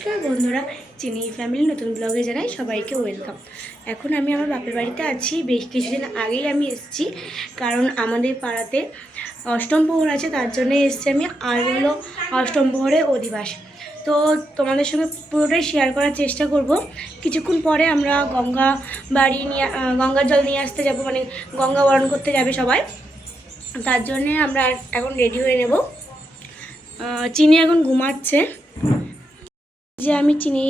নমস্কার বন্ধুরা, চিনি ফ্যামিলি নতুন ব্লগে জানাই সবাইকে ওয়েলকাম। এখন আমি আমার বাপের বাড়িতে আছি। বেশ কিছুদিন আগেই আমি এসেছি, কারণ আমাদের পাড়াতে অষ্টম প্রহর আছে, তার জন্য এসেছি আমি। আর হলো অষ্টম প্রহরে অধিবাস। তো তোমাদের সঙ্গে পুরোটাই শেয়ার করার চেষ্টা করব। কিছুক্ষণ পরে আমরা গঙ্গার জল নিয়ে আসতে যাব, মানে গঙ্গা বরণ করতে যাবে সবাই। তার জন্যে আমরা এখন রেডি হয়ে নেব। চিনি এখন ঘুমাচ্ছে। যে আমি চিনি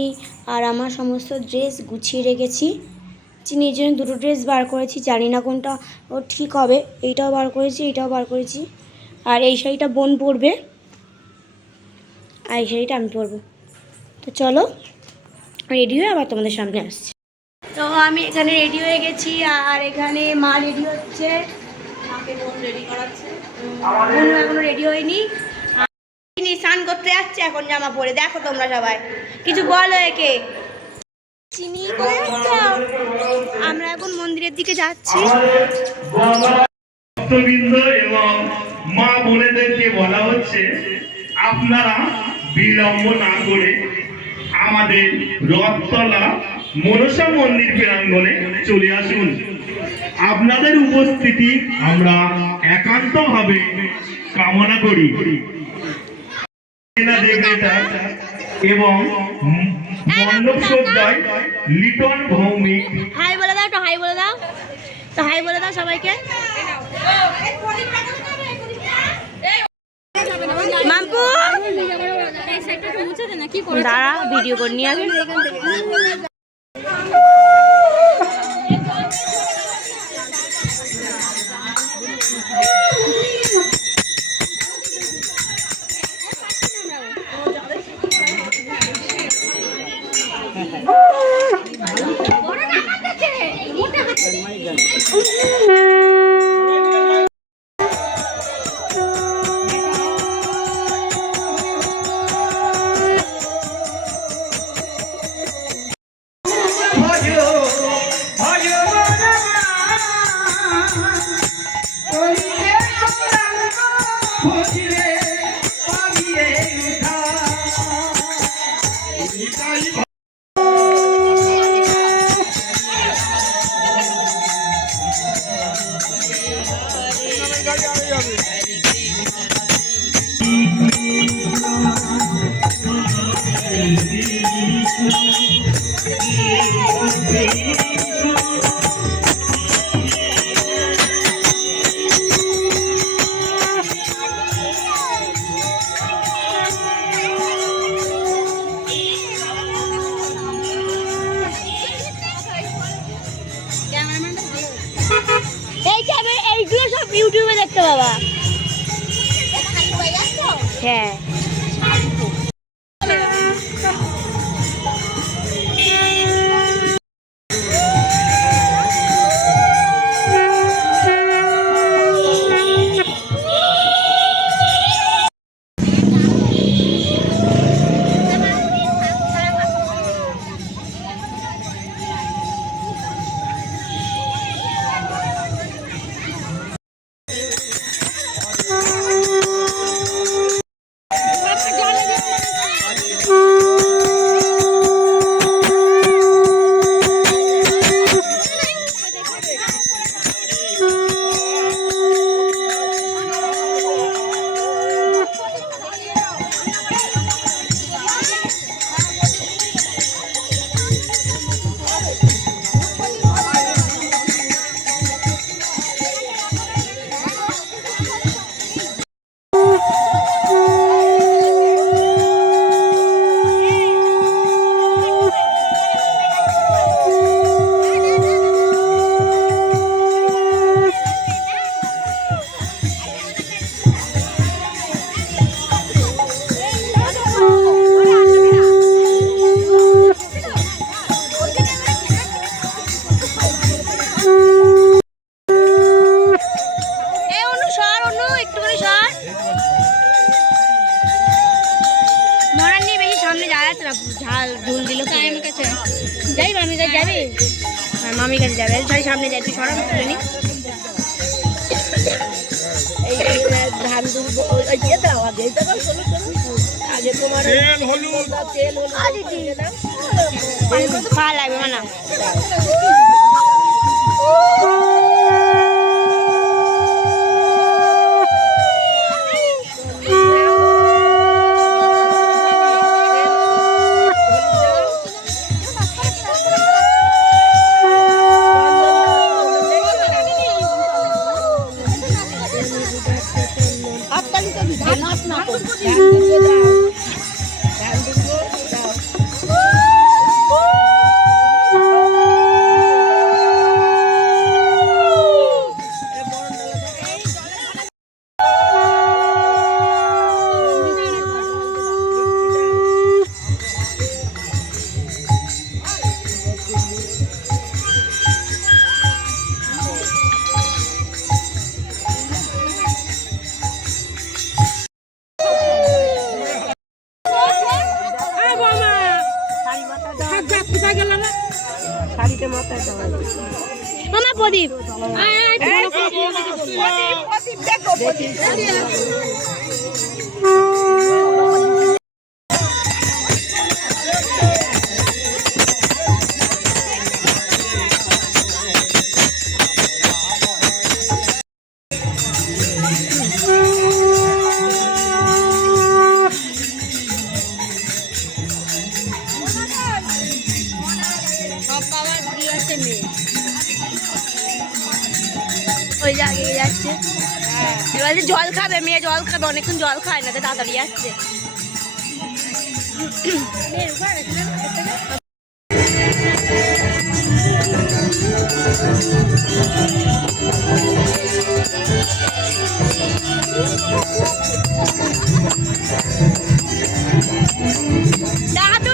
আর আমার সমস্ত ড্রেস গুছিয়ে রেখেছি। চিনির জন্য দুটো ড্রেস বার করেছি, জানি না কোনটা ও ঠিক হবে। এইটাও বার করেছি, এইটাও বার করেছি। আর এই শাড়িটা বোন পরবে, আর এই শাড়িটা আমি পরবো। তো চলো রেডি হয়ে আবার তোমাদের সামনে আসছি। তো আমি এখানে রেডি হয়ে গেছি, আর এখানে মা রেডি হচ্ছে, মাকে বোন রেডি করাচ্ছে। বোন এখনো রেডি হয়নি, স্নান করতে যাচ্ছে এখন জামা পরে। দেখো তোমরা সবাই কিছু বলো একে। চিনি করে আমরা এখন মন্দিরের দিকে যাচ্ছি। এবং মা বোনেদেরকে বলা হচ্ছে, আপনারা বিলম্ব না করে আমাদের রথতলা মনসা মন্দির প্রাঙ্গণে চলে আসুন। আপনাদের উপস্থিতি আমরা একান্তভাবে কামনা করি। এবং মণ্ডপ সজ্জায় লিটন ভৌমিক। হাই বলে দাও, তো হাই বলে দাও, তো হাই বলে দাও সবাইকে। মাম্পু দাঁড়া, ভিডিও করে নিয়ে আগে। এইগুলো সব ইউটিউবে দেখতে পাবা। হ্যাঁ ঝাল ঝুল দিল আমার কাছে। যাই মামি কাছে যাবি, মামি কাছে যাবে। সামনে যাই, তুই সরাব তুলে নি। এই ধান দুলবো ইয়ে দাও আগে এটা দাও চলো চলো আগে তোমার তেল হলুদ ভালো লাগবে মানে শাড়িতে মাথায় দেওয়া মামা প্রদীপ ওই যে আগে যাচ্ছে এবার জল খাবে মেয়ে জল খাবে অনেকক্ষণ জল খায় না তো তাড়াতাড়ি যাচ্ছে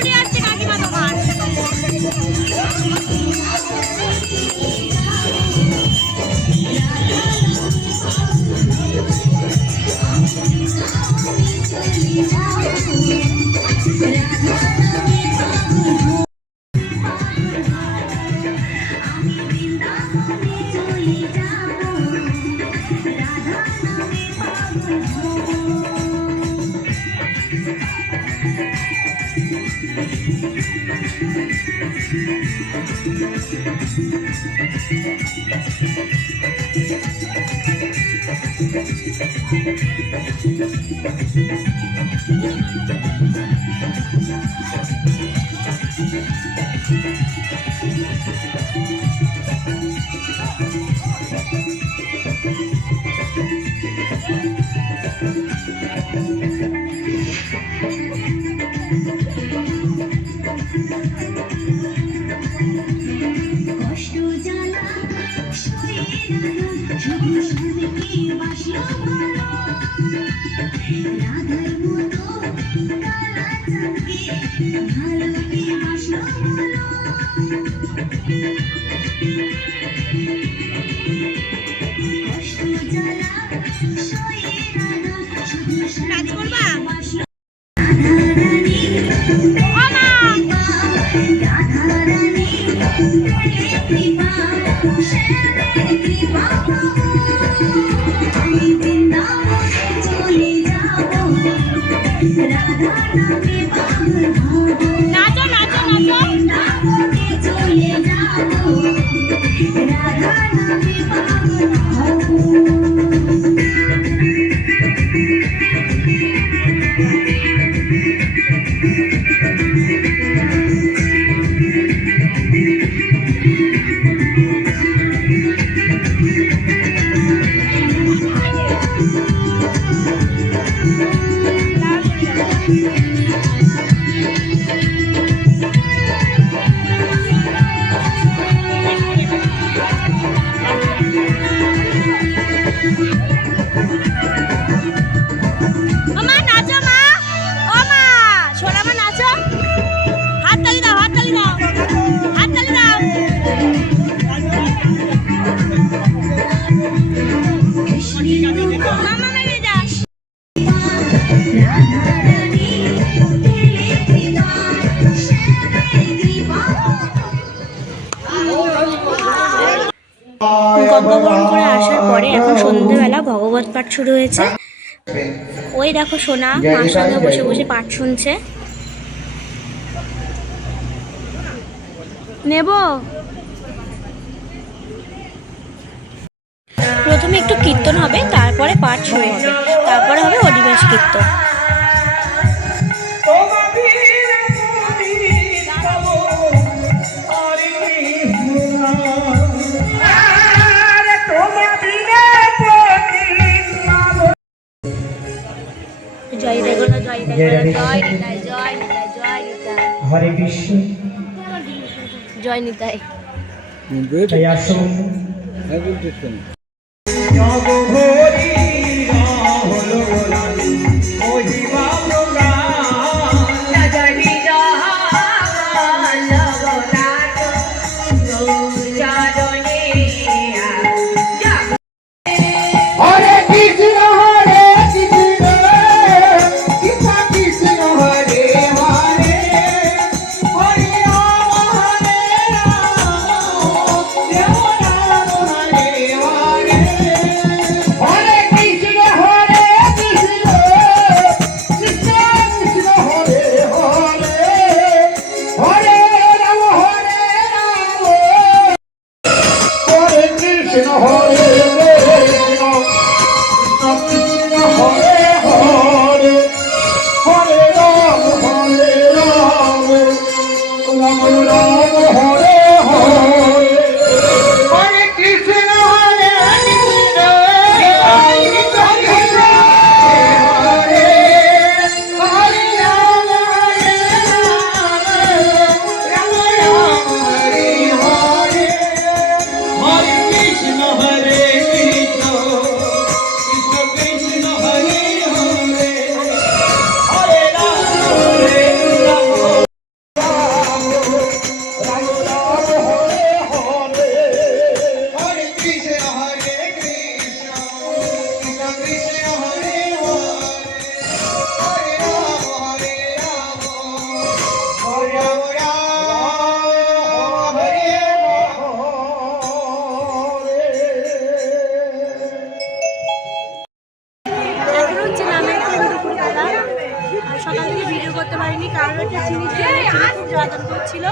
যাচ্ছে কাকিমা তোমার নাচো নাচো গঙ্গা বরণ করে আসার পরে এখন সন্ধ্যেবেলা ভগবত পাঠ শুরু হয়েছে। ওই দেখো সোনা মার সঙ্গে বসে বসে পাঠ শুনছে। নেব প্রথমে একটু কীর্তন হবে, তারপরে পাঠ শুরু হবে, তারপরে হবে অধিবাস কীর্তন। জয় দেবনা জয় দেবনা জয় নিতাই জয় নিতাই জয় নিতাই হরে কৃষ্ণ জয় নিতাই। তাই আসুন সকাল থেকে ভিডিও করতে পারিনি কারণ একটা জিনিস খুব জ্বালাতন করছিল।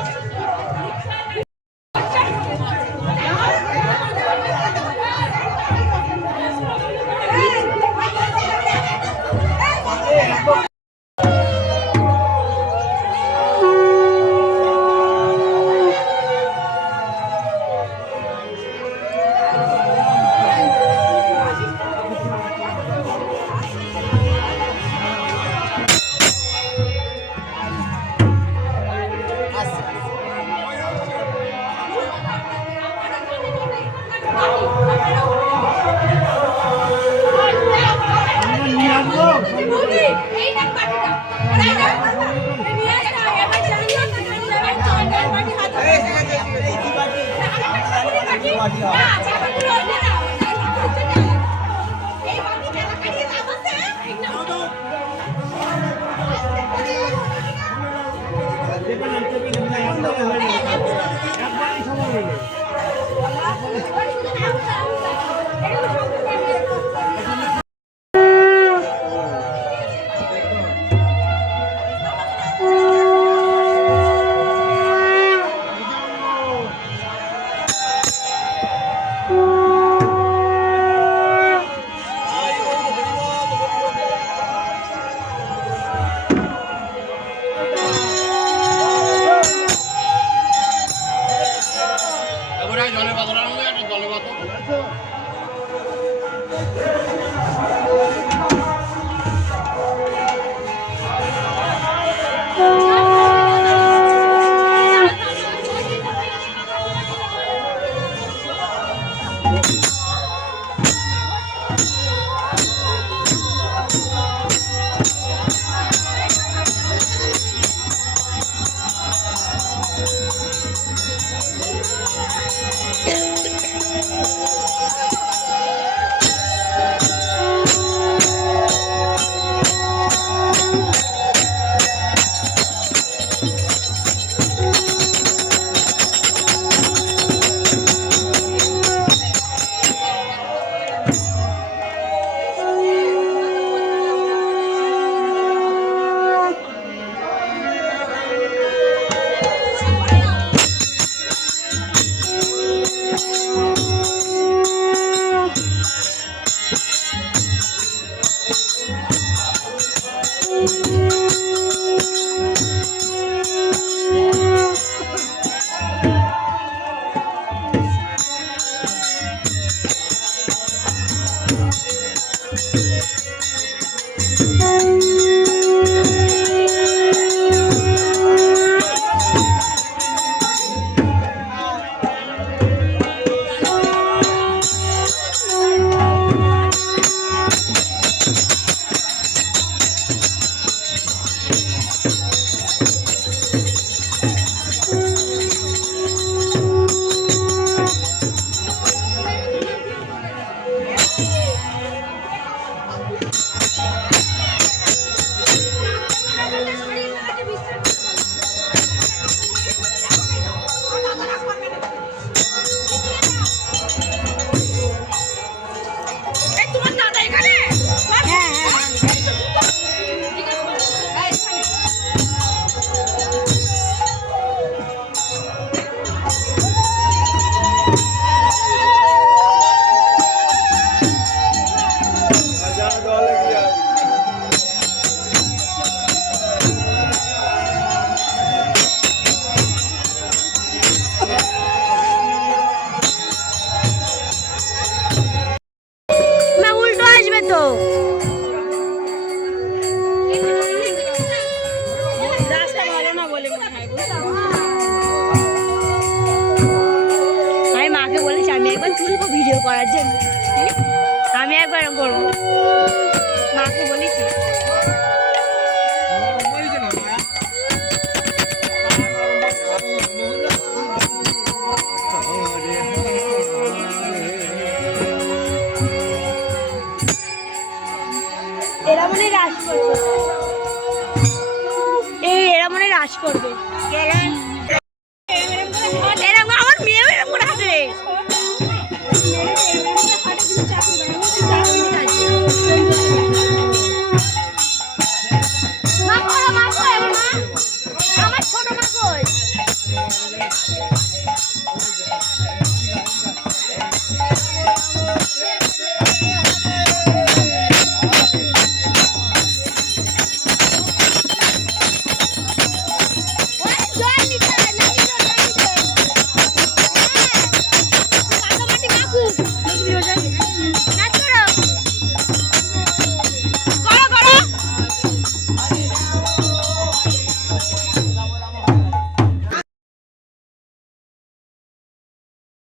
এই এরা মনে হয় রাস করবে।